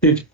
It,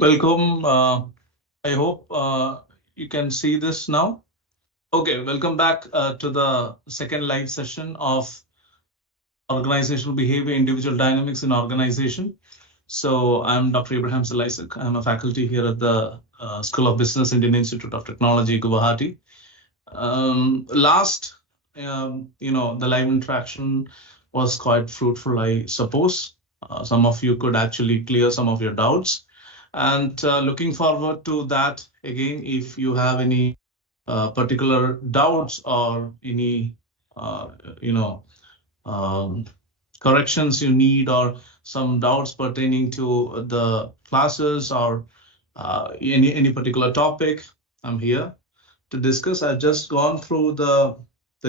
Welcome. I hope you can see this now. Okay, welcome back to the second live session of organizational behavior, individual dynamics in organization. So I'm Dr. Abraham Issac. I'm a faculty here at the School of Business, Indian Institute of Technology, Guwahati. The live interaction was quite fruitful, I suppose. Some of you could actually clear some of your doubts. And looking forward to that again. If you have any particular doubts or any, corrections you need, or some doubts pertaining to the classes or any particular topic, I'm here to discuss. I've just gone through the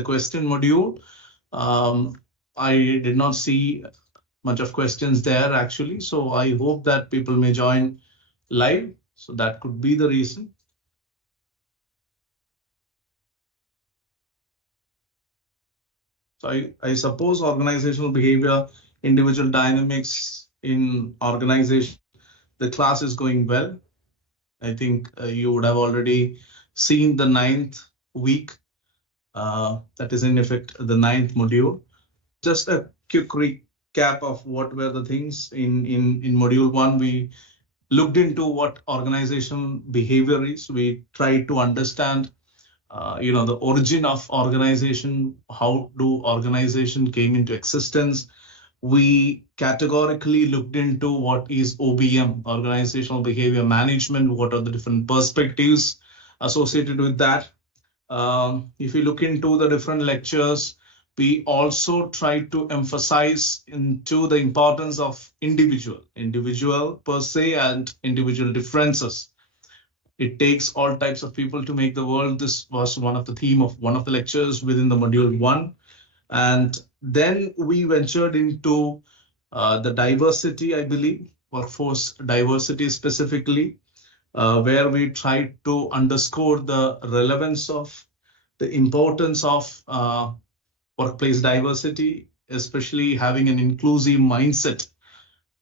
question module. I did not see much of questions there actually, so I hope that people may join live. So that could be the reason. So I suppose organizational behavior, individual dynamics in organization, the class is going well. I think you would have already seen the 9th week, that is in effect the 9th module. Just a quick recap of what were the things in module 1. We looked into what organizational behavior is. We tried to understand the origin of organization, how do organization came into existence. We categorically looked into what is OBM, organizational behavior management, what are the different perspectives associated with that. If you look into the different lectures, we also try to emphasize into the importance of individual per se and individual differences. It takes all types of people to make the world. This was one of the theme of one of the lectures within the module 1. And then we ventured into the diversity, I believe, workforce diversity specifically, where we tried to underscore the relevance of the importance of workplace diversity, especially having an inclusive mindset,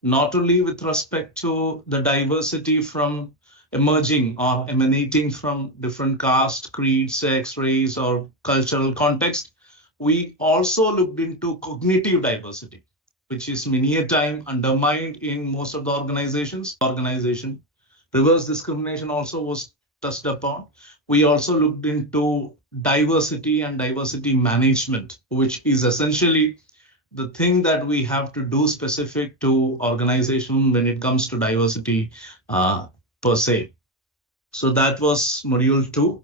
not only with respect to the diversity from emerging or emanating from different caste, creed, sex, race, or cultural context. We also looked into cognitive diversity, which is many a time undermined in most of the organizations. Reverse discrimination also was touched upon. We also looked into diversity and diversity management, which is essentially the thing that we have to do specific to organization when it comes to diversity per se. So that was module 2.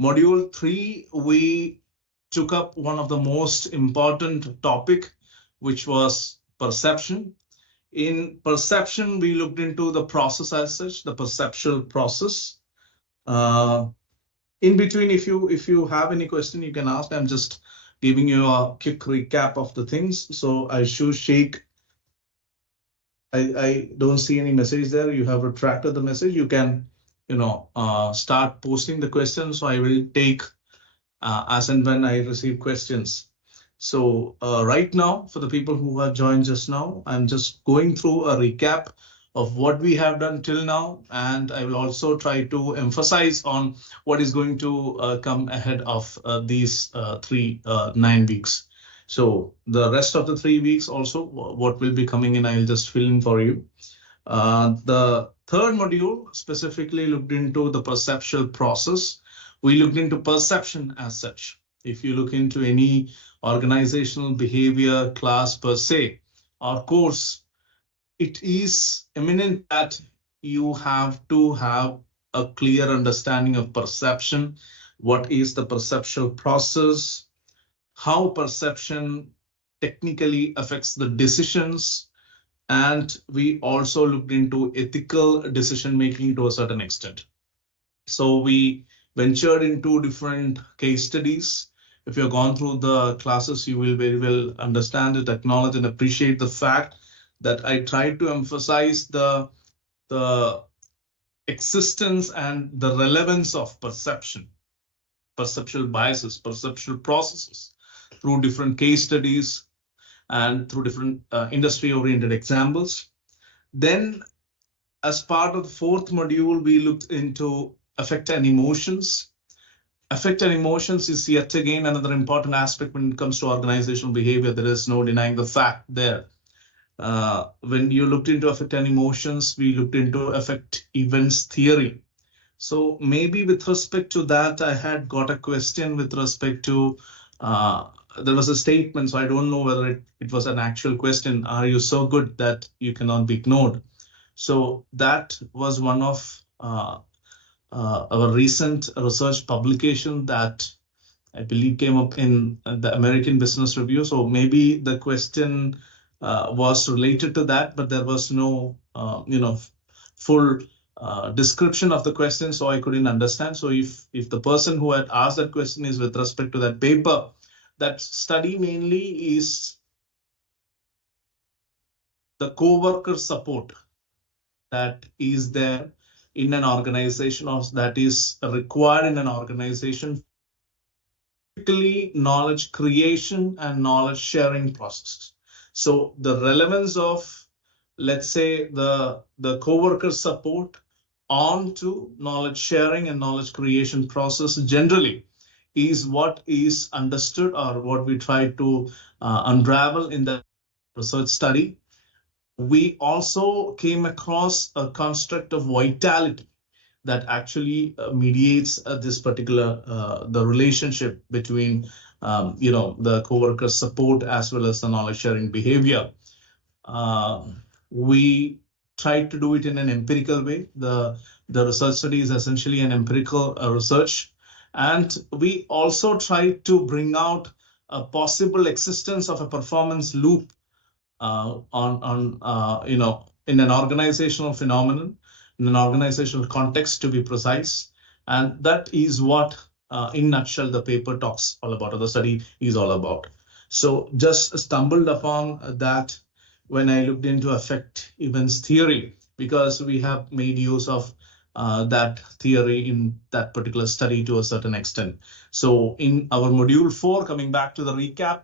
Module 3, we took up one of the most important topic, which was perception. In perception, we looked into the process as such, the perceptual process. In between, if you have any question, you can ask. I'm just giving you a quick recap of the things. So I should shake. I don't see any message there. You have retracted the message. You can, start posting the questions. So I will take as and when I receive questions. So right now, for the people who have joined just now, I'm just going through a recap of what we have done till now, and I will also try to emphasize on what is going to come ahead of these 9 weeks. So the rest of the 3 weeks also, what will be coming in, I'll just fill in for you. The third module specifically looked into the perceptual process. We looked into perception as such. If you look into any organizational behavior class per se or course, it is eminent that you have to have a clear understanding of perception. What is the perceptual process? How perception technically affects the decisions. And we also looked into ethical decision making to a certain extent. So we ventured into different case studies. If you've gone through the classes, you will very well understand it, acknowledge and appreciate the fact that I tried to emphasize the existence and the relevance of perception, perceptual biases, perceptual processes through different case studies and through different industry-oriented examples. Then, as part of the fourth module, we looked into affect and emotions. Affect and emotions is yet again another important aspect when it comes to organizational behavior. There is no denying the fact there. When you looked into affect and emotions, we looked into affect events theory. So maybe with respect to that, I had got a question with respect to, there was a statement, so I don't know whether it was an actual question. Are you so good that you cannot be ignored? So that was one of our recent research publication that I believe came up in the American Business Review. So maybe the question was related to that, but there was no, full description of the question, so I couldn't understand. So if the person who had asked that question is with respect to that paper, that study mainly is the co-worker support that is there in an organization, or that is required in an organization, typically knowledge creation and knowledge sharing process. So the relevance of, let's say, the co-worker support onto knowledge sharing and knowledge creation process generally is what is understood, or what we try to unravel in the research study. We also came across a construct of vitality that actually mediates this particular the relationship between the co-worker support as well as the knowledge sharing behavior. We tried to do it in an empirical way. The research study is essentially an empirical research, and we also tried to bring out a possible existence of a performance loop in an organizational phenomenon, in an organizational context, to be precise. And that is what, in a nutshell, the paper talks all about, or the study is all about. So just stumbled upon that when I looked into affect events theory, because we have made use of that theory in that particular study to a certain extent. So in our module 4, coming back to the recap,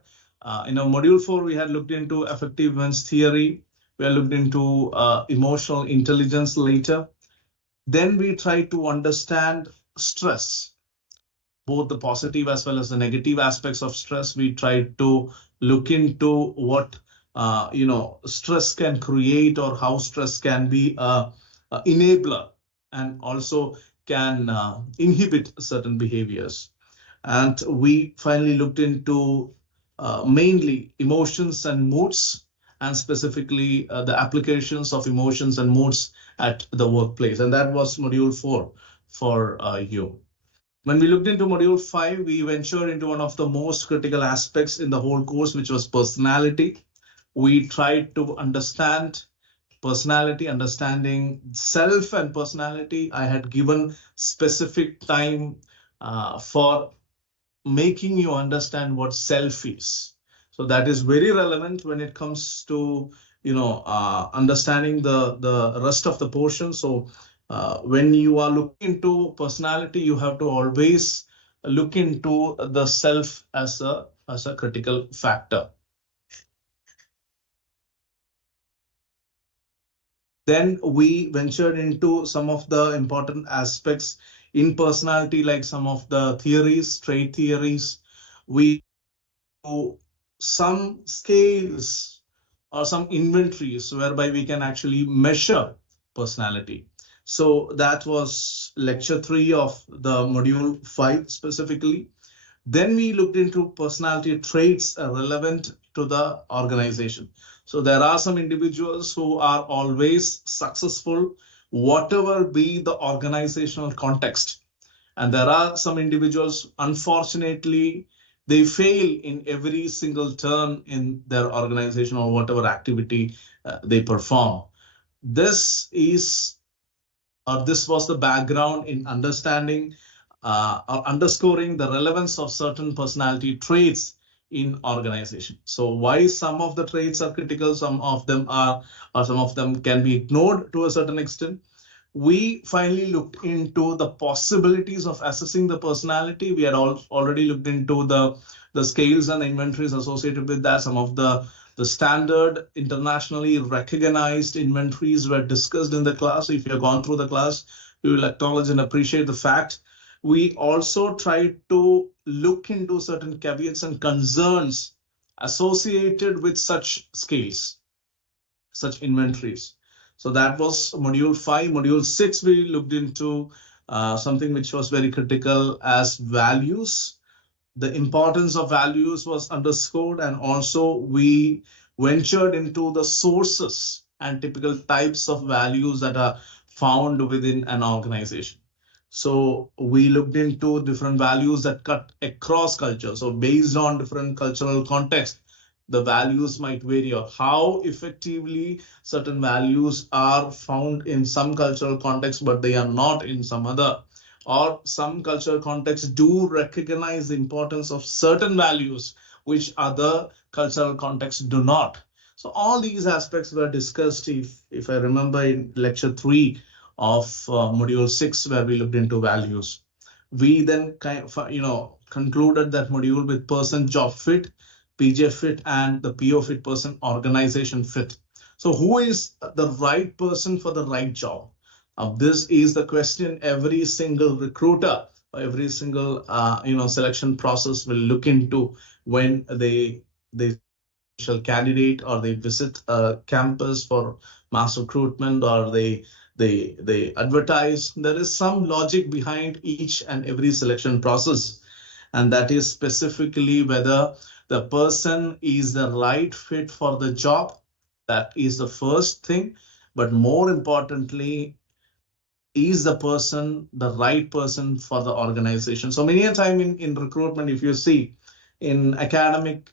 in our module 4, we had looked into affective events theory. We had looked into emotional intelligence later. Then we tried to understand stress, both the positive as well as the negative aspects of stress. We tried to look into what stress can create, or how stress can be an enabler and also can inhibit certain behaviors. And we finally looked into mainly emotions and moods, and specifically the applications of emotions and moods at the workplace. And that was module 4 for you. When we looked into module 5, we ventured into one of the most critical aspects in the whole course, which was personality. We tried to understand personality, understanding self and personality. I had given specific time for making you understand what self is. So that is very relevant when it comes to understanding the rest of the portion. So when you are looking into personality, you have to always look into the self as a critical factor. Then we ventured into some of the important aspects in personality, like some of the theories, trait theories. We do some scales or some inventories whereby we can actually measure personality. So that was lecture 3 of the module 5 specifically. Then we looked into personality traits relevant to the organization. So there are some individuals who are always successful, whatever be the organizational context. And there are some individuals, unfortunately, they fail in every single turn in their organization or whatever activity they perform. This is this was the background in understanding or underscoring the relevance of certain personality traits in organization. So why some of the traits are critical, some of them are, or some of them can be ignored to a certain extent. We finally looked into the possibilities of assessing the personality. We had already looked into the scales and inventories associated with that. Some of the standard internationally recognized inventories were discussed in the class. If you have gone through the class, you will acknowledge and appreciate the fact. We also tried to look into certain caveats and concerns associated with such scales, such inventories. So that was module 5. Module 6, we looked into something which was very critical as values. The importance of values was underscored, and also we ventured into the sources and typical types of values that are found within an organization. So we looked into different values that cut across culture. So based on different cultural context, the values might vary, or how effectively certain values are found in some cultural context, but they are not in some other, or some cultural contexts do recognize the importance of certain values which other cultural contexts do not. So all these aspects were discussed, if I remember, in lecture 3 of module 6, where we looked into values. We then concluded that module with person job fit, PJ fit, and the PO fit, person organization fit. So who is the right person for the right job? This is the question every single recruiter or every single selection process will look into when they candidate, or they visit a campus for mass recruitment, or they advertise. There is some logic behind each and every selection process, and that is specifically whether the person is the right fit for the job. That is the first thing. But more importantly, is the person the right person for the organization? So many a time in recruitment, if you see in academic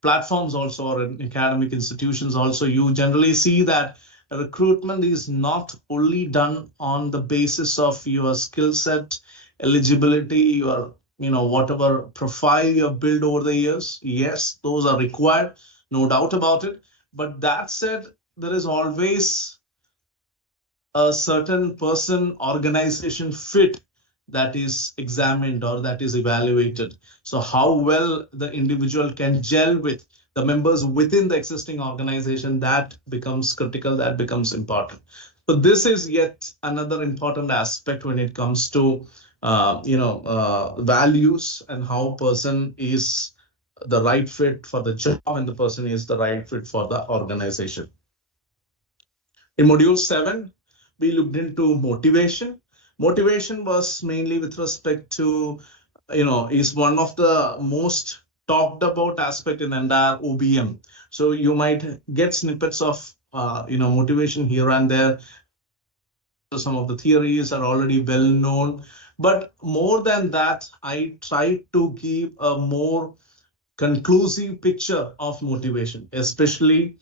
platforms also, or in academic institutions also, you generally see that recruitment is not only done on the basis of your skill set, eligibility, your whatever profile you have built over the years. Yes, those are required, no doubt about it. But that said, there is always a certain person organization fit that is examined or that is evaluated. So how well the individual can gel with the members within the existing organization, that becomes critical, that becomes important. So this is yet another important aspect when it comes to values, and how person is the right fit for the job and the person is the right fit for the organization. In module 7, we looked into motivation. Motivation was mainly with respect to, is one of the most talked about aspect in entire OBM. So you might get snippets of, motivation here and there. Some of the theories are already well known, but more than that, I tried to give a more conclusive picture of motivation, especially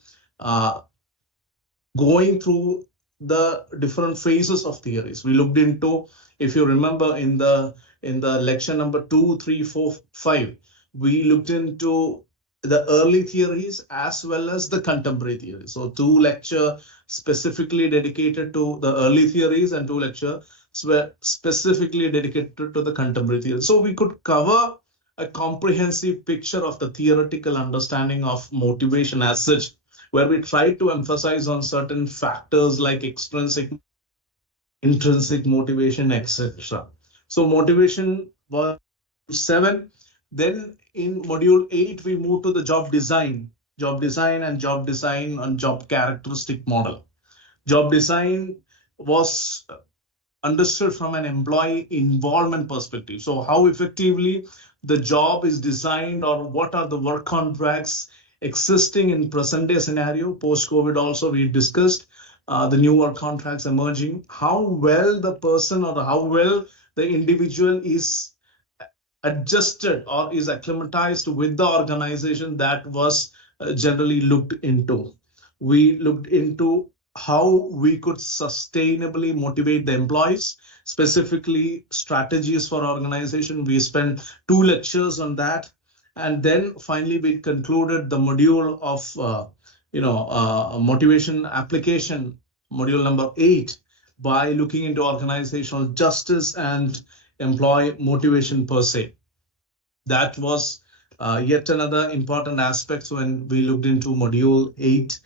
going through the different phases of theories. We looked into, if you remember, in the lecture number 2, 3, 4, 5, we looked into the early theories as well as the contemporary theories. So 2 lecture specifically dedicated to the early theories, and 2 lecture were specifically dedicated to the contemporary theories. So we could cover a comprehensive picture of the theoretical understanding of motivation as such, where we try to emphasize on certain factors like extrinsic, intrinsic motivation, etc. So motivation was 7. Then in module 8, we move to the job design and job characteristic model. Job design was understood from an employee involvement perspective. So how effectively the job is designed, or what are the work contracts existing in present day scenario. Post-COVID also, we discussed the new work contracts emerging, how well the person or how well the individual is adjusted or is acclimatized with the organization, that was generally looked into. We looked into how we could sustainably motivate the employees, specifically strategies for organization. We spent 2 lectures on that. And then finally, we concluded the module of motivation application, module number 8, by looking into organizational justice and employee motivation per se. That was yet another important aspect when we looked into module 8.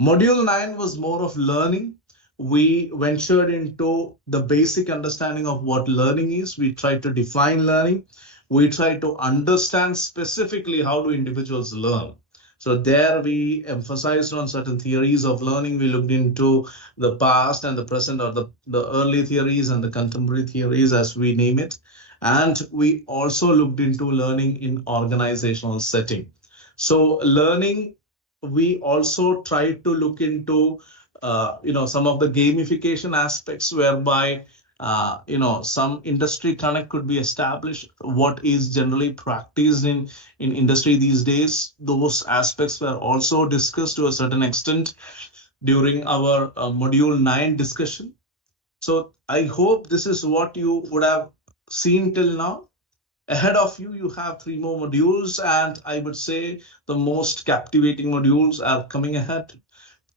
Module 9 was more of learning. We ventured into the basic understanding of what learning is. We tried to define learning. We tried to understand specifically how do individuals learn. So there we emphasized on certain theories of learning. We looked into the past and the present, or the early theories and the contemporary theories, as we name it. And we also looked into learning in organizational setting. So learning, we also tried to look into some of the gamification aspects, whereby some industry connect could be established. What is generally practiced in industry these days, those aspects were also discussed to a certain extent during our module 9 discussion. So I hope this is what you would have seen till now. Ahead of you, you have 3 more modules, and I would say the most captivating modules are coming ahead.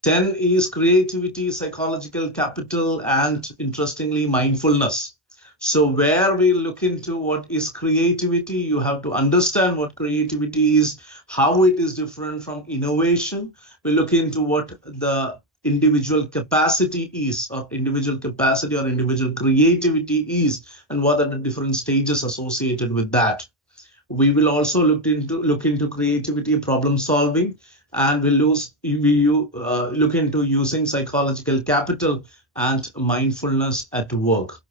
10 is creativity, psychological capital, and interestingly, mindfulness. So where we look into what is creativity, you have to understand what creativity is, how it is different from innovation. We look into what the individual capacity is, or individual capacity or individual creativity is, and what are the different stages associated with that. We will also look into creativity, problem solving, and we look into using psychological capital and mindfulness at work.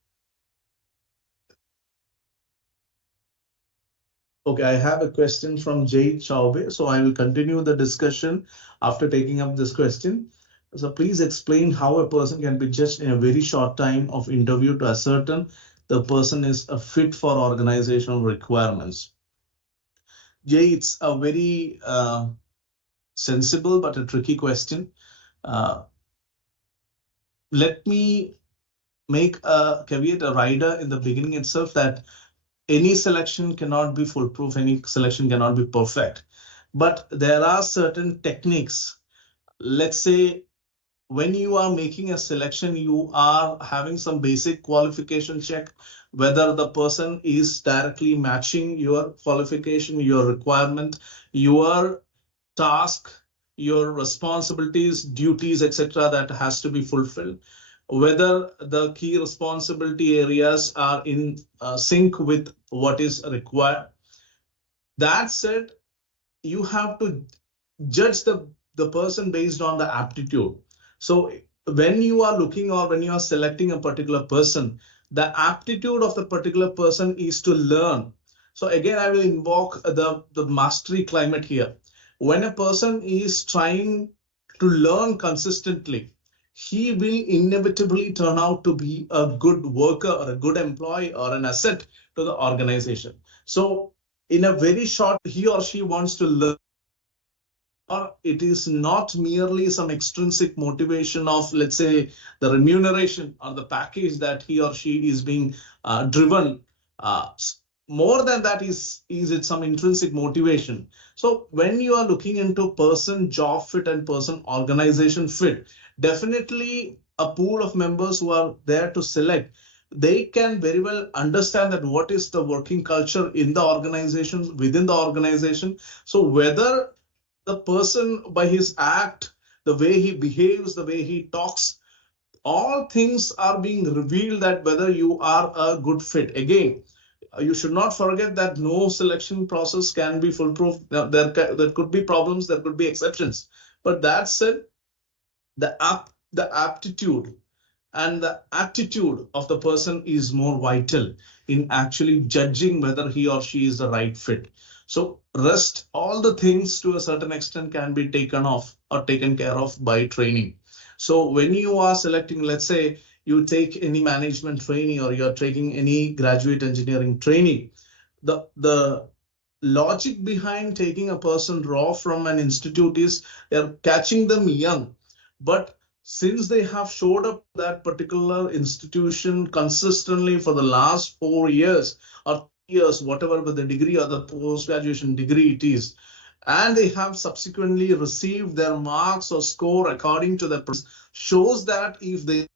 Okay, I have a question from Jade Chaube, so I will continue the discussion after taking up this question. So please explain how a person can be judged in a very short time of interview to ascertain the person is a fit for organizational requirements. Jay, it's a very sensible but a tricky question. Let me make a caveat, a rider in the beginning itself, that any selection cannot be foolproof, any selection cannot be perfect. But there are certain techniques. Let's say when you are making a selection, you are having some basic qualification check, whether the person is directly matching your qualification, your requirement, your task, your responsibilities, duties, etc., that has to be fulfilled, whether the key responsibility areas are in sync with what is required. That said, you have to judge the person based on the aptitude. So when you are looking, or when you are selecting a particular person, the aptitude of the particular person is to learn. So again, I will invoke the mastery climate here. When a person is trying to learn consistently, he will inevitably turn out to be a good worker or a good employee or an asset to the organization. So in a very short, he or she wants to learn, or it is not merely some extrinsic motivation of, let's say, the remuneration or the package that he or she is being driven. More than that, is it some intrinsic motivation? So when you are looking into person job fit and person organization fit, definitely a pool of members who are there to select, they can very well understand that what is the working culture in the organization, within the organization. So whether the person, by his act, the way he behaves, the way he talks, all things are being revealed, that whether you are a good fit. Again, you should not forget that no selection process can be foolproof. There could be problems, there could be exceptions. But that said, the aptitude and the attitude of the person is more vital in actually judging whether he or she is the right fit. So rest, all the things to a certain extent can be taken off or taken care of by training. So when you are selecting, let's say you take any management training or you're taking any graduate engineering training, the logic behind taking a person raw from an institute is they're catching them young, but since they have showed up that particular institution consistently for the last 4 years or years, whatever the degree or the post graduation degree it is, and they have subsequently received their marks or score according to the shows that if they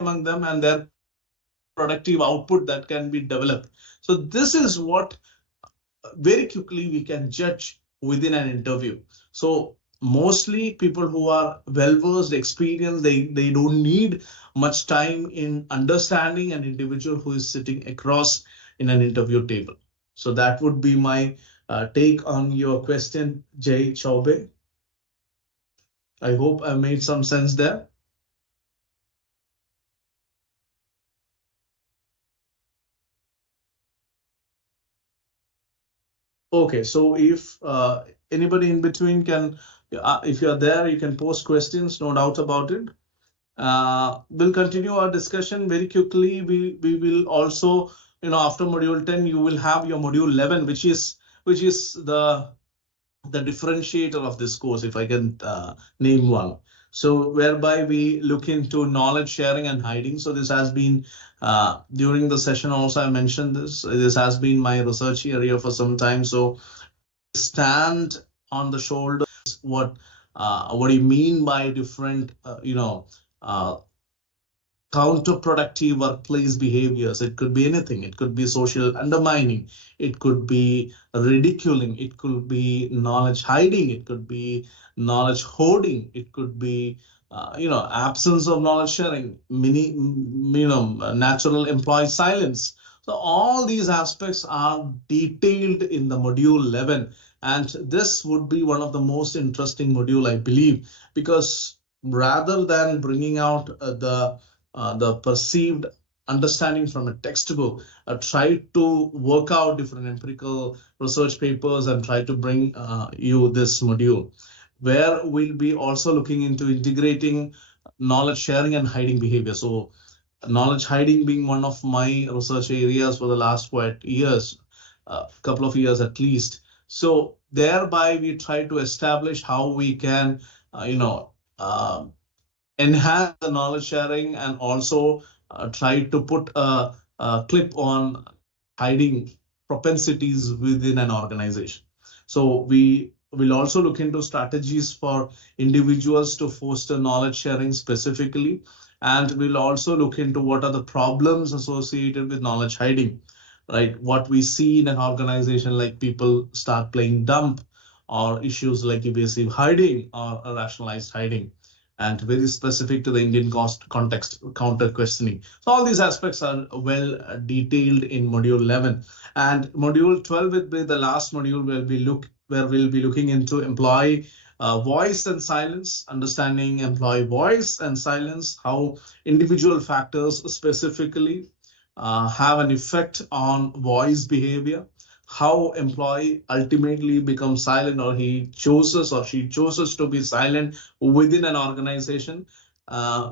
among them and their productive output that can be developed. So this is what very quickly we can judge within an interview. So mostly people who are well-versed, experienced, they don't need much time in understanding an individual who is sitting across in an interview table. So that would be my take on your question, Jay Chaube. I hope I made some sense there. Okay, so if anybody in between can, if you're there, you can post questions, no doubt about it. We'll continue our discussion very quickly. We will also, after module 10, you will have your module 11, which is the differentiator of this course, if I can name one. So whereby we look into knowledge sharing and hiding. So this has been during the session also I mentioned this. This has been my research area for some time. So stand on the shoulders. What do you mean by different counterproductive workplace behaviors? It could be anything. It could be social undermining. It could be ridiculing. It could be knowledge hiding. It could be knowledge hoarding. It could be absence of knowledge sharing, natural employee silence. So all these aspects are detailed in the module 11, and this would be one of the most interesting module, I believe, because rather than bringing out the perceived understanding from a textbook, try to work out different empirical research papers and try to bring you this module, where we'll be also looking into integrating knowledge sharing and hiding behavior. So knowledge hiding being one of my research areas for the last quite years, a couple of years at least. So thereby we try to establish how we can, enhance the knowledge sharing and also try to put a clip on hiding propensities within an organization. So we will also look into strategies for individuals to foster knowledge sharing specifically, and we'll also look into what are the problems associated with knowledge hiding, right? What we see in an organization, like people start playing dumb, or issues like evasive hiding or rationalized hiding, and very specific to the Indian context, counter questioning. So all these aspects are well detailed in module 11, and module 12 will be the last module where we'll be looking into employee voice and silence, understanding employee voice and silence, how individual factors specifically have an effect on voice behavior, how employee ultimately becomes silent, or he chooses or she chooses to be silent within an organization.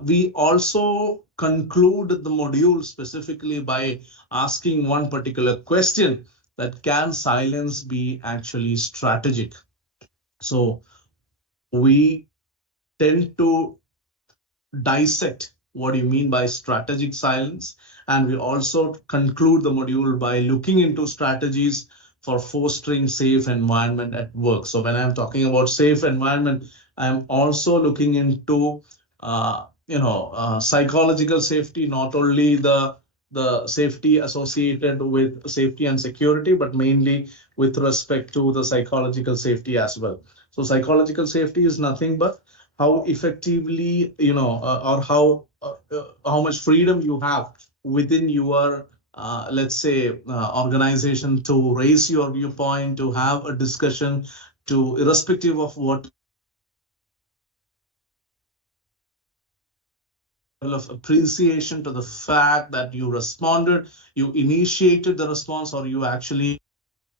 We also conclude the module specifically by asking one particular question, that can silence be actually strategic? So we tend to dissect what do you mean by strategic silence, and we also conclude the module by looking into strategies for fostering safe environment at work. So when I'm talking about safe environment, I'm also looking into psychological safety, not only the safety associated with safety and security, but mainly with respect to the psychological safety as well. So psychological safety is nothing but how effectively, or how much freedom you have within your, let's say, organization to raise your viewpoint, to have a discussion, to irrespective of what level of appreciation to the fact that you responded, you initiated the response, or you actually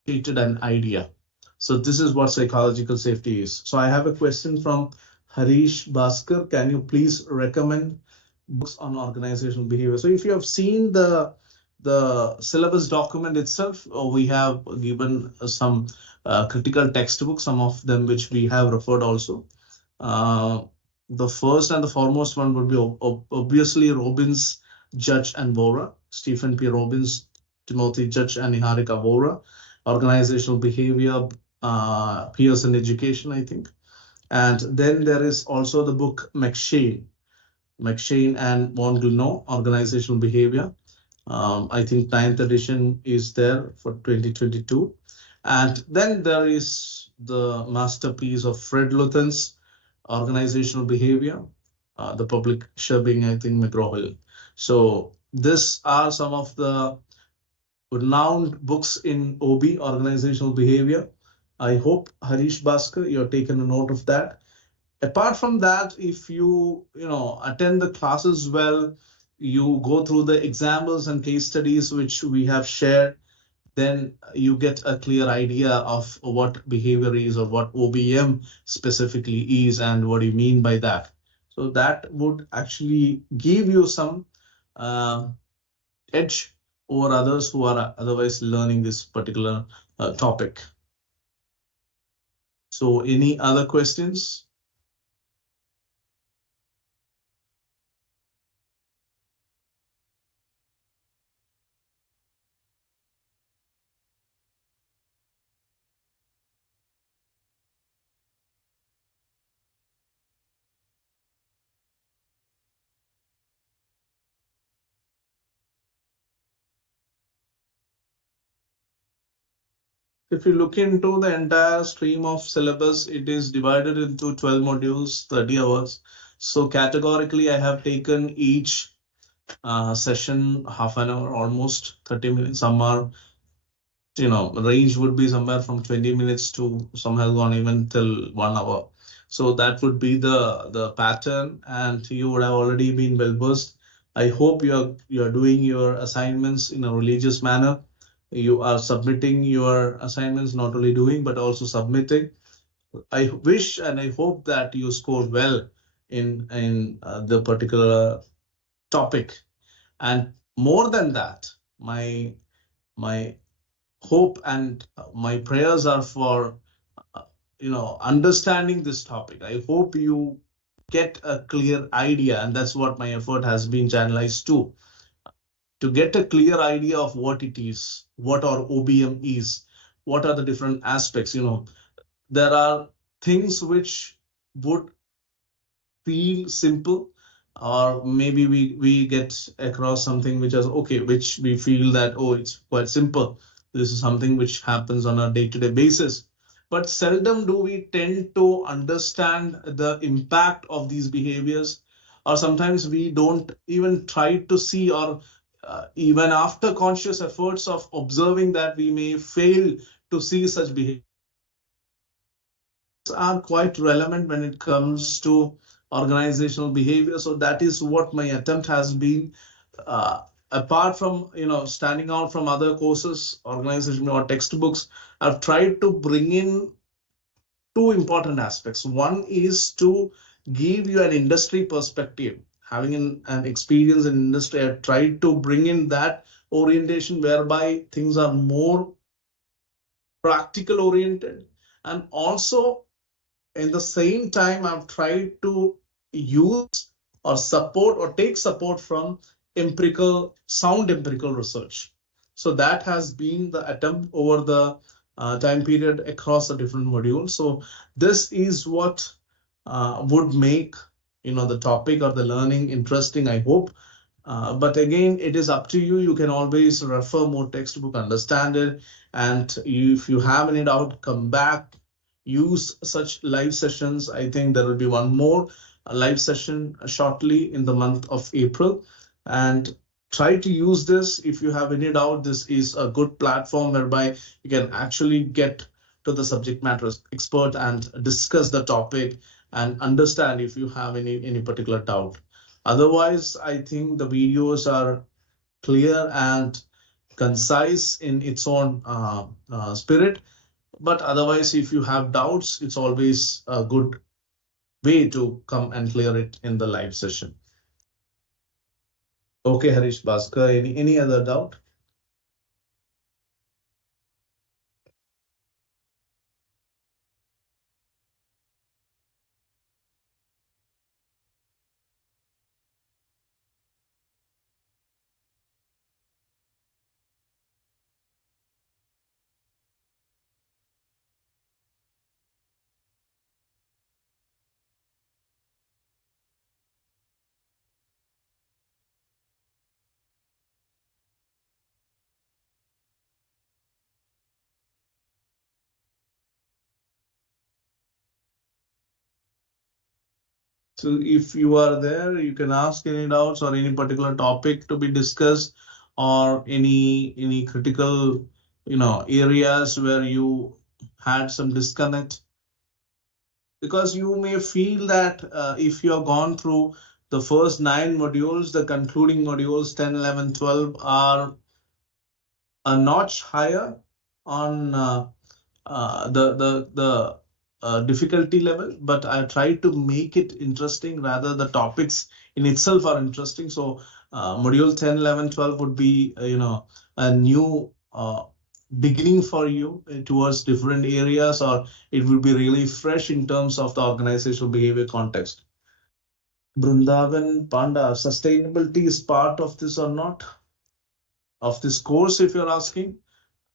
created an idea. So this is what psychological safety is. So I have a question from Harish Bhaskar. Can you please recommend books on organizational behavior? So if you have seen the the syllabus document itself, we have given some critical textbooks, some of them which we have referred also. The first and the foremost one would be obviously Robbins, Judge and Vora, Stephen P. Robbins, Timothy Judge and Niharika Vora, Organizational Behavior, Peers in Education, I think. And then there is also the book McShane and Von Gluno, Organizational Behavior. I think 9th edition is there for 2022. And then there is the masterpiece of Fred Lutton's Organizational Behavior, the publisher being, I think, McGraw-Hill. So these are some of the renowned books in OB, Organizational Behavior. I hope, Harish Bhaskar, you're taken a note of that. Apart from that, if you attend the classes well, you go through the examples and case studies which we have shared, then you get a clear idea of what behavior is, or what OBM specifically is, and what do you mean by that. So that would actually give you some edge over others who are otherwise learning this particular topic. So any other questions? If you look into the entire stream of syllabus, it is divided into 12 modules, 30 hours. So categorically, I have taken each session half an hour, almost 30 minutes. Some are, range would be somewhere from 20 minutes to some have gone even till 1 hour. So that would be the pattern, and you would have already been well versed. I hope you're doing your assignments in a religious manner. You are submitting your assignments, not only doing, but also submitting. I wish and I hope that you score well in the particular topic. And more than that, my hope and my prayers are for understanding this topic. I hope you get a clear idea, and that's what my effort has been channelized to get a clear idea of what it is, what our OBM is, what are the different aspects. There are things which would feel simple, or maybe we get across something which is okay, which we feel that, oh, it's quite simple. This is something which happens on a day-to-day basis. But seldom do we tend to understand the impact of these behaviors, or sometimes we don't even try to see, or even after conscious efforts of observing that, we may fail to see such behaviors are quite relevant when it comes to organizational behavior. So that is what my attempt has been. Apart from standing out from other courses, organization or textbooks, I've tried to bring in two important aspects. One is to give you an industry perspective. Having an experience in industry, I tried to bring in that orientation whereby things are more practical oriented, and also in the same time I've tried to use or support or take support from sound empirical research. So that has been the attempt over the time period across the different modules. So this is what would make the topic or the learning interesting, I hope. But again, it is up to you. You can always refer more textbook, understand it, and if you have any doubt, come back, use such live sessions. I think there will be one more live session shortly in the month of April, and try to use this. If you have any doubt, this is a good platform whereby you can actually get to the subject matter expert and discuss the topic and understand if you have any particular doubt. Otherwise, I think the videos are clear and concise in its own spirit. But otherwise, if you have doubts, it's always a good way to come and clear it in the live session. Okay, Harish Bhaskar, any other doubt? So if you are there, you can ask any doubts or any particular topic to be discussed, or any critical areas where you had some disconnect, because you may feel that if you have gone through the first 9 modules, the concluding modules 10, 11, 12 are a notch higher on the difficulty level, but I try to make it interesting. Rather, the topics in itself are interesting. So module 10, 11, 12 would be a new beginning for you towards different areas, or it will be really fresh in terms of the organizational behavior context. Brundavan Panda, sustainability is part of this or not? Of this course, if you're asking.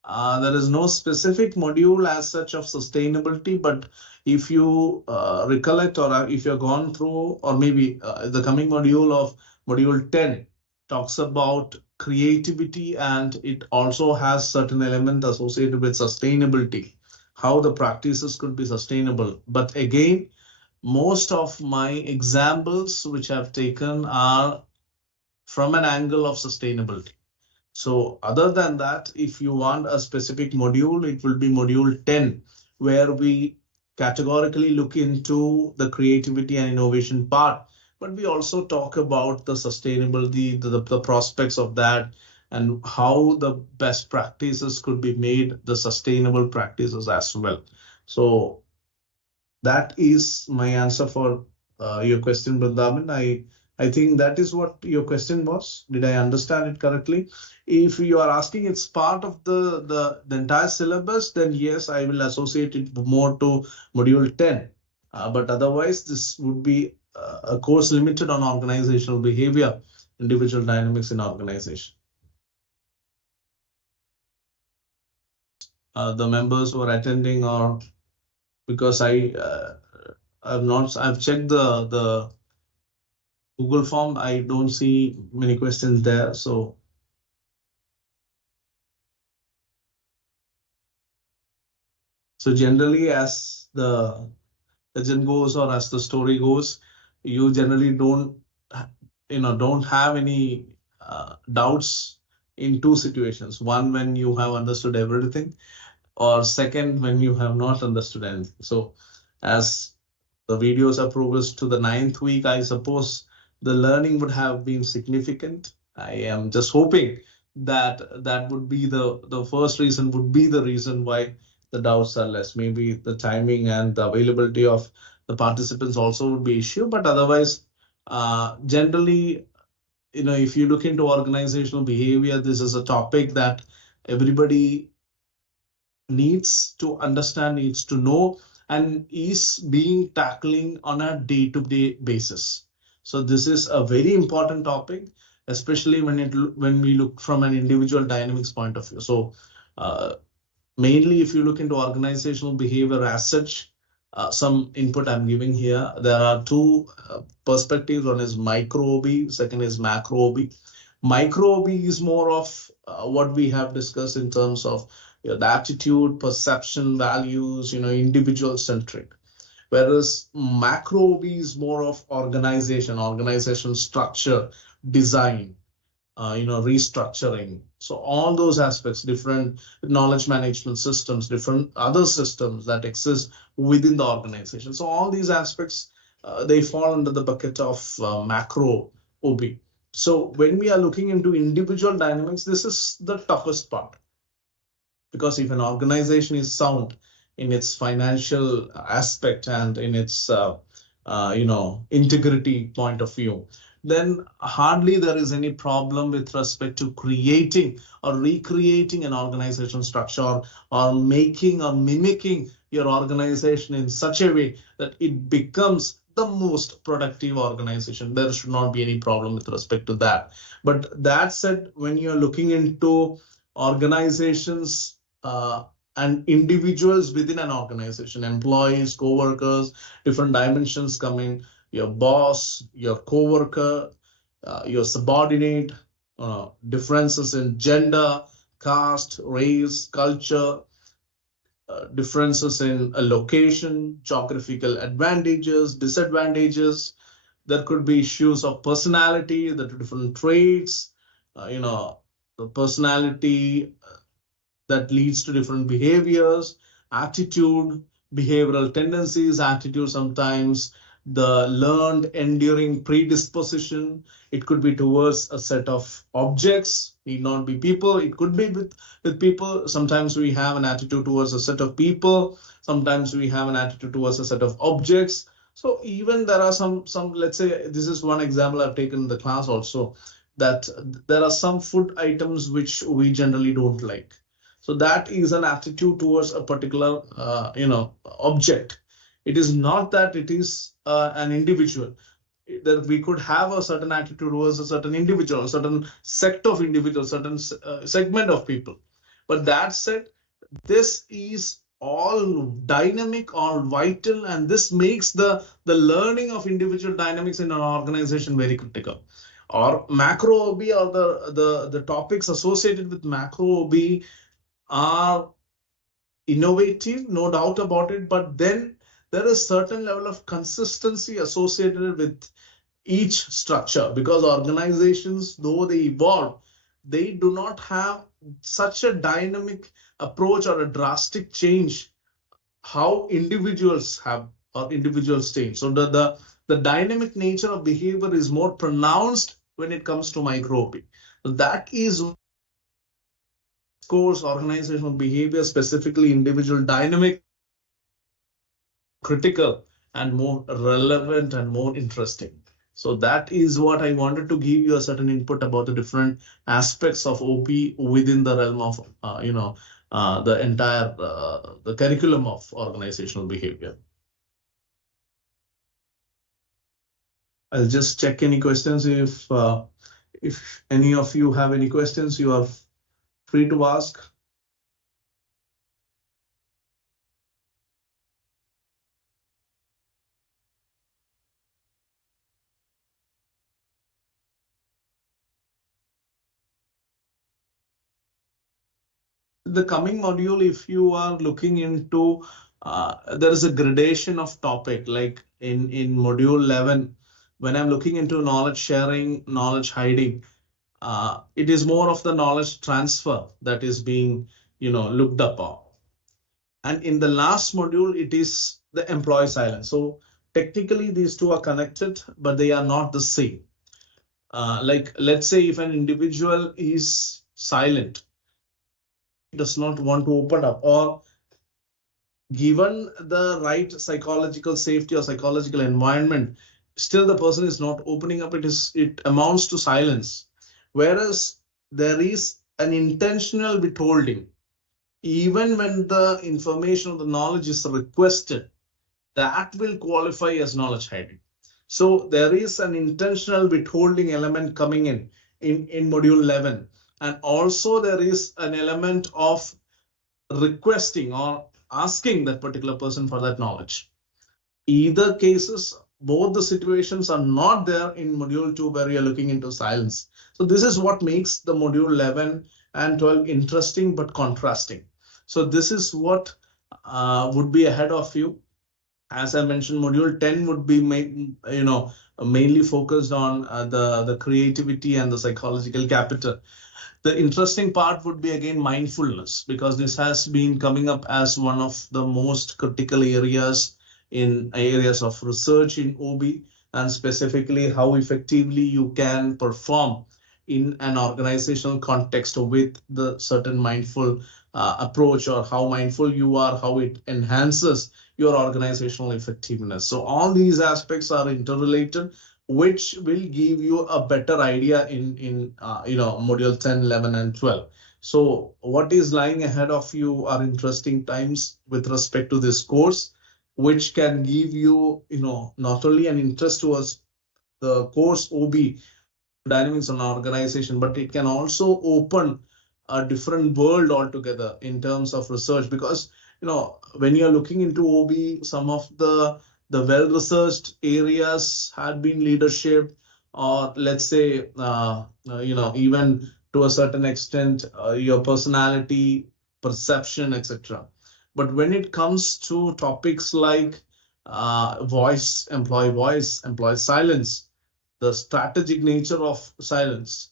There is no specific module as such of sustainability, but if you recollect, or if you've gone through, or maybe the coming module of module 10 talks about creativity, and it also has certain element associated with sustainability, how the practices could be sustainable. But again, most of my examples which I've taken are from an angle of sustainability. So other than that, if you want a specific module, it will be module 10, where we categorically look into the creativity and innovation part, but we also talk about the sustainability, the prospects of that, and how the best practices could be made the sustainable practices as well. So that is my answer for your question, Vrindavan. I think that is what your question was. Did I understand it correctly? If you are asking it's part of the entire syllabus, then yes, I will associate it more to module 10. But otherwise, this would be a course limited on organizational behavior, individual dynamics in organization. The members who are attending, or because I've checked the Google form, I don't see many questions there. So generally, as the legend goes, or as the story goes, you generally don't have any doubts in two situations. One, when you have understood everything, or second, when you have not understood anything. So as the videos are progressed to the 9th week, I suppose the learning would have been significant. I am just hoping that would be the first reason, would be the reason why the doubts are less. Maybe the timing and the availability of the participants also would be issue, but otherwise, generally, if you look into organizational behavior, this is a topic that everybody needs to understand, needs to know, and is being tackling on a day-to-day basis. So this is a very important topic, especially when we look from an individual dynamics point of view. So mainly, if you look into organizational behavior as such, some input I'm giving here. There are two perspectives. One is micro OB, second is macro OB. Micro OB is more of what we have discussed in terms of the attitude, perception, values, individual centric. Whereas macro OB is more of organization structure, design, restructuring. So all those aspects, different knowledge management systems, different other systems that exist within the organization. So all these aspects, they fall under the bucket of macro OB. So when we are looking into individual dynamics, this is the toughest part. Because if an organization is sound in its financial aspect and in its integrity point of view, then hardly there is any problem with respect to creating or recreating an organization structure, or making or mimicking your organization in such a way that it becomes the most productive organization. There should not be any problem with respect to that. But that said, when you're looking into organizations and individuals within an organization, employees, co-workers, different dimensions come in. Your boss, your co-worker, your subordinate, differences in gender, caste, race, culture, differences in a location, geographical advantages, disadvantages, There could be issues of personality, the different traits, the personality that leads to different behaviors, attitude, behavioral tendencies, attitude sometimes, the learned enduring predisposition. It could be towards a set of objects, need not be people. It could be with people. Sometimes we have an attitude towards a set of people. Sometimes we have an attitude towards a set of objects. So even there are some, let's say, this is one example I've taken in the class also, that there are some food items which we generally don't like. So that is an attitude towards a particular, object. It is not that it is an individual. That we could have a certain attitude towards a certain individual, a certain sect of individuals, certain segment of people. But that said, this is all dynamic, all vital, and this makes the learning of individual dynamics in an organization very critical. Or macro OB, or the topics associated with macro OB are innovative, no doubt about it, but then there is certain level of consistency associated with each structure, because organizations, though they evolve, they do not have such a dynamic approach or a drastic change how individuals have or individuals change. So the dynamic nature of behavior is more pronounced when it comes to micro OB. So that is course, organizational behavior, specifically individual dynamic, critical and more relevant and more interesting. So that is what I wanted to give you a certain input about the different aspects of OP within the realm of, the entire the curriculum of organizational behavior. I'll just check any questions. If any of you have any questions, you are free to ask. The coming module, if you are looking into, there is a gradation of topic, like in module 11, when I'm looking into knowledge sharing, knowledge hiding, it is more of the knowledge transfer that is being, looked upon. And in the last module, it is the employee silence. So technically these two are connected, but they are not the same. Like, let's say if an individual is silent, does not want to open up, or given the right psychological safety or psychological environment, still the person is not opening up, it amounts to silence. Whereas there is an intentional withholding, even when the information or the knowledge is requested, that will qualify as knowledge hiding. So there is an intentional withholding element coming in module 11. And also there is an element of requesting or asking that particular person for that knowledge. Either cases, both the situations are not there in module 2, where you're looking into silence. So this is what makes the module 11 and 12 interesting but contrasting. So this is what would be ahead of you. As I mentioned, module 10 would be mainly focused on the creativity and the psychological capital. The interesting part would be again mindfulness, because this has been coming up as one of the most critical areas in areas of research in OB, and specifically how effectively you can perform in an organizational context with the certain mindful approach, or how mindful you are, how it enhances your organizational effectiveness. So all these aspects are interrelated, which will give you a better idea in module 10, 11, and 12. So what is lying ahead of you are interesting times with respect to this course, which can give you, not only an interest towards the course OB, dynamics on organization, but it can also open a different world altogether in terms of research. Because, when you're looking into OB, some of the well-researched areas had been leadership, or let's say, even to a certain extent, your personality, perception, etc. But when it comes to topics like voice, employee silence, the strategic nature of silence,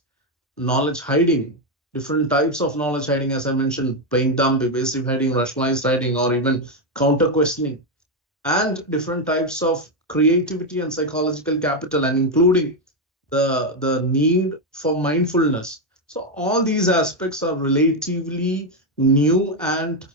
knowledge hiding, different types of knowledge hiding, as I mentioned, plain dumb, evasive hiding, rationalized hiding, or even counter questioning, and different types of creativity and psychological capital, and including the need for mindfulness. So all these aspects are relatively new and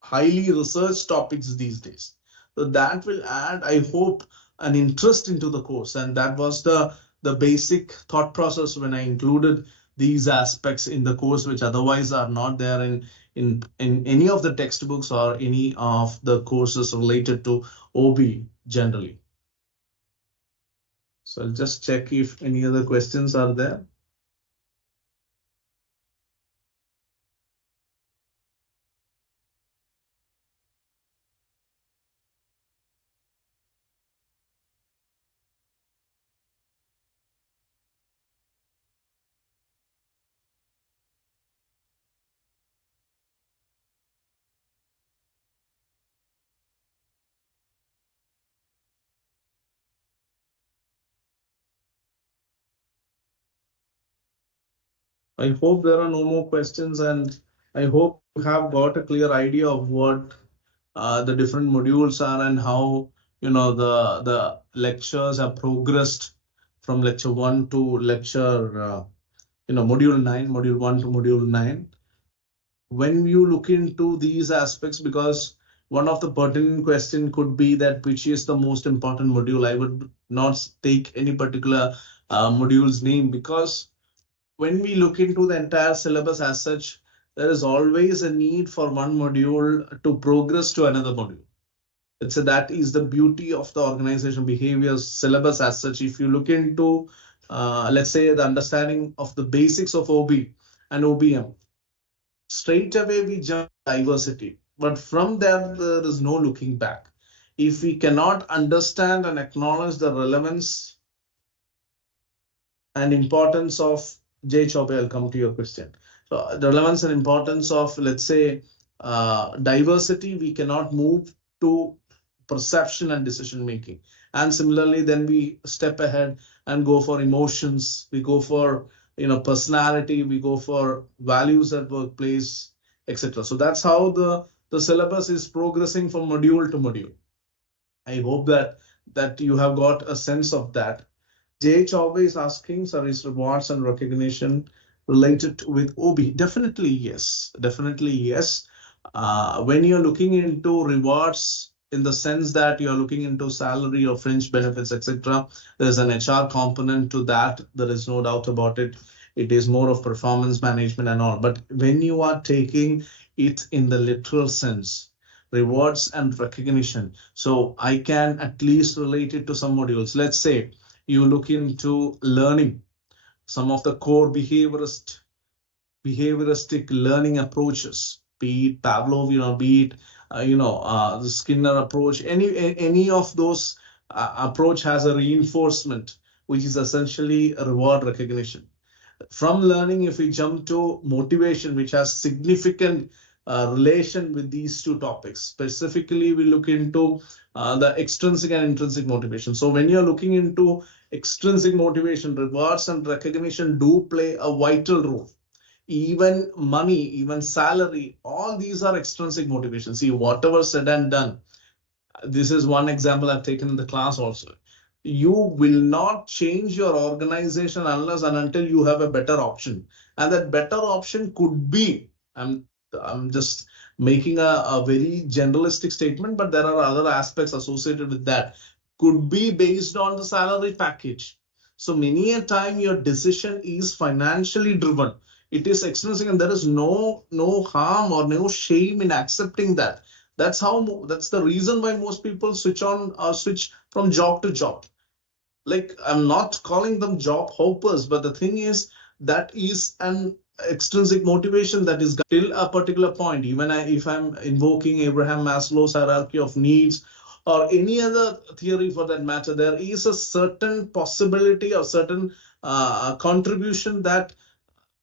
highly researched topics these days. So that will add, I hope, an interest into the course. And that was the basic thought process when I included these aspects in the course, which otherwise are not there in any of the textbooks or any of the courses related to OB generally. So I'll just check if any other questions are there. I hope there are no more questions, and I hope you have got a clear idea of what the different modules are and how the lectures have progressed from lecture 1 to lecture module 9, module 1 to module 9. When you look into these aspects, because one of the pertinent question could be that which is the most important module. I would not take any particular module's name, because when we look into the entire syllabus as such, there is always a need for one module to progress to another module. So that is the beauty of the organization behavior syllabus as such. If you look into, let's say, the understanding of the basics of OB and OBM, straight away we jump diversity. But from there is no looking back. If we cannot understand and acknowledge the relevance and importance of J. Chobe, I'll come to your question. So the relevance and importance of, let's say, diversity, we cannot move to perception and decision making. And similarly, then we step ahead and go for emotions. We go for personality. We go for values at workplace, etc. So that's how the syllabus is progressing from module to module. I hope that you have got a sense of that. J. Chaube is asking, sir, is rewards and recognition related with OB? Definitely yes. Definitely yes. When you're looking into rewards, in the sense that you're looking into salary or fringe benefits, etc., there's an HR component to that. There is no doubt about it. It is more of performance management and all. But when you are taking it in the literal sense, rewards and recognition, so I can at least relate it to some modules. Let's say you look into learning, some of the core behavioristic learning approaches, be it Pavlovian, be it the Skinner approach. Any of those approach has a reinforcement, which is essentially a reward recognition. From learning, if we jump to motivation, which has significant relation with these two topics, specifically we look into the extrinsic and intrinsic motivation. So when you're looking into extrinsic motivation, rewards and recognition do play a vital role. Even money, even salary, all these are extrinsic motivation. See, whatever said and done, this is one example I've taken in the class also. You will not change your organization unless and until you have a better option. And that better option could be, I'm just making a very generalistic statement, but there are other aspects associated with that. Could be based on the salary package. So many a time your decision is financially driven. It is extrinsic, and there is no harm or no shame in accepting that. That's the reason why most people switch from job to job. Like, I'm not calling them job hoppers, but the thing is that is an extrinsic motivation that is till a particular point. Even if I'm invoking Abraham Maslow's hierarchy of needs or any other theory for that matter, there is a certain possibility or certain contribution that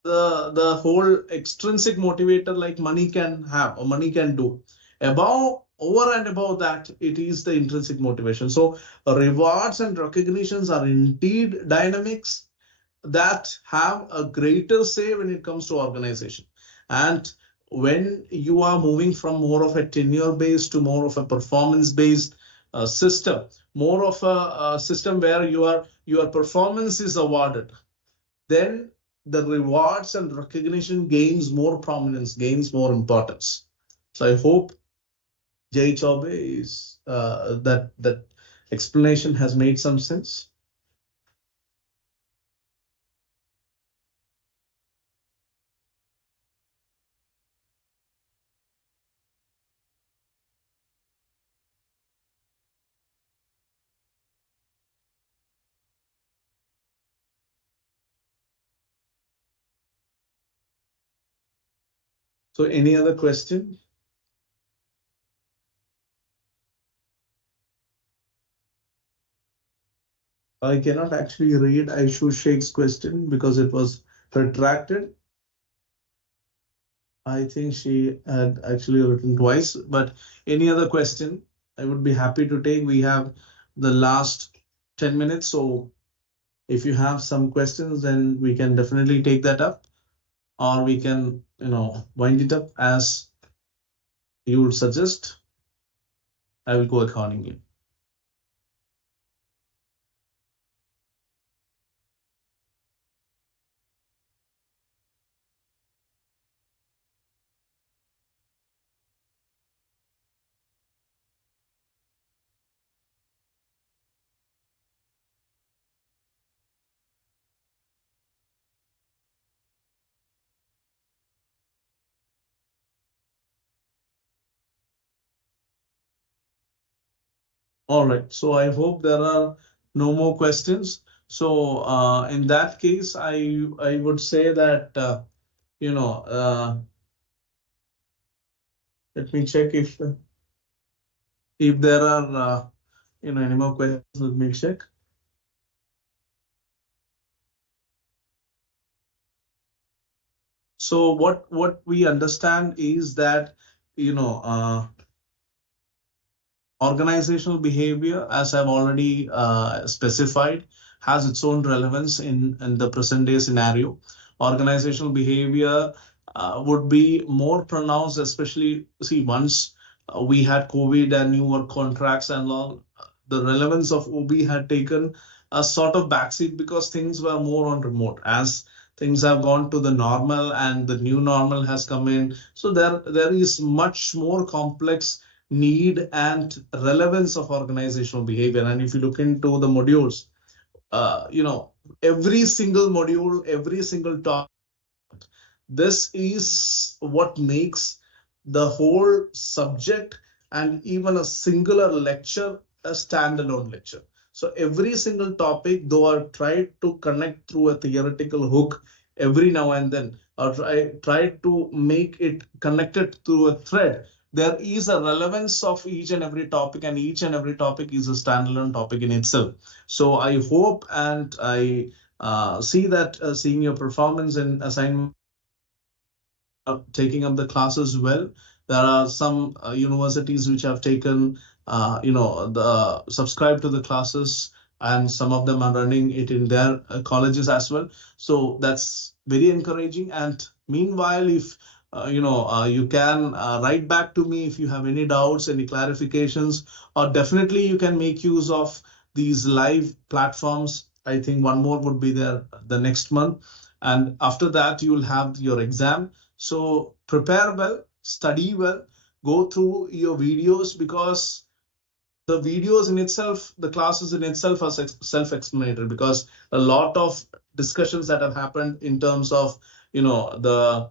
the whole extrinsic motivator like money can have or money can do. Above over and above that, it is the intrinsic motivation. So rewards and recognitions are indeed dynamics that have a greater say when it comes to organization. And when you are moving from more of a tenure based to more of a performance based system, more of a system where your performance is awarded, then the rewards and recognition gains more prominence, gains more importance. So I hope Jay Chaube is that explanation has made some sense. So any other question? I cannot actually read Aishu Sheikh's question because it was retracted. I think she had actually written twice, but any other question, I would be happy to take. We have the last 10 minutes, so if you have some questions, then we can definitely take that up, or we can, wind it up as you would suggest. I will go accordingly. All right. So I hope there are no more questions. So in that case, I would say that let me check if there are any more questions. Let me check. So what we understand is that organizational behavior, as I've already specified, has its own relevance in the present day scenario. Organizational behavior would be more pronounced, especially, see, once we had COVID and new work contracts and all, the relevance of OB had taken a sort of backseat because things were more on remote. As things have gone to the normal and the new normal has come in, so there is much more complex need and relevance of organizational behavior. And if you look into the modules, every single module, every single topic, this is what makes the whole subject and even a singular lecture a standalone lecture. So every single topic, though I try to connect through a theoretical hook every now and then, or try to make it connected through a thread, there is a relevance of each and every topic, and each and every topic is a standalone topic in itself. So I hope and I see that seeing your performance in assignment, taking up the classes well. There are some universities which have taken, the subscribe to the classes, and some of them are running it in their colleges as well. So that's very encouraging. And meanwhile, if you can write back to me if you have any doubts, any clarifications, or definitely you can make use of these live platforms. I think one more would be there the next month. And after that, you will have your exam. So prepare well, study well, go through your videos, because the videos in itself, the classes in itself are self-explanatory, because a lot of discussions that have happened in terms of, the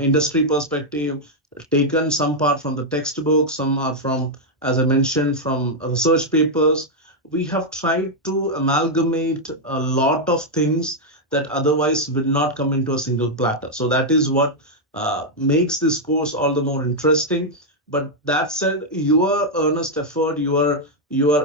industry perspective, taken some part from the textbook, some are from, as I mentioned, from research papers. We have tried to amalgamate a lot of things that otherwise will not come into a single platter. So that is what makes this course all the more interesting. But that said, your earnest effort, your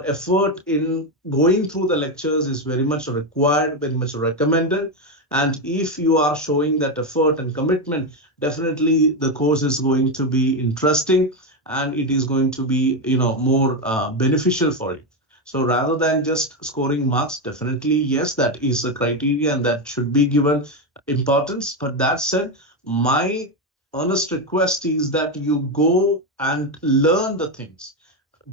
effort in going through the lectures is very much required, very much recommended. And if you are showing that effort and commitment, definitely the course is going to be interesting. and it is going to be, more beneficial for you. So rather than just scoring marks, definitely, yes, that is a criteria and that should be given importance. But that said, my honest request is that you go and learn the things.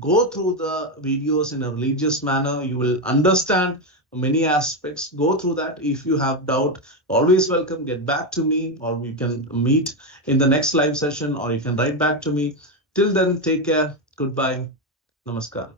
Go through the videos in a religious manner. You will understand many aspects. Go through that. If you have doubt, always welcome. Get back to me, or we can meet in the next live session, or you can write back to me. Till then, take care. Goodbye. Namaskar.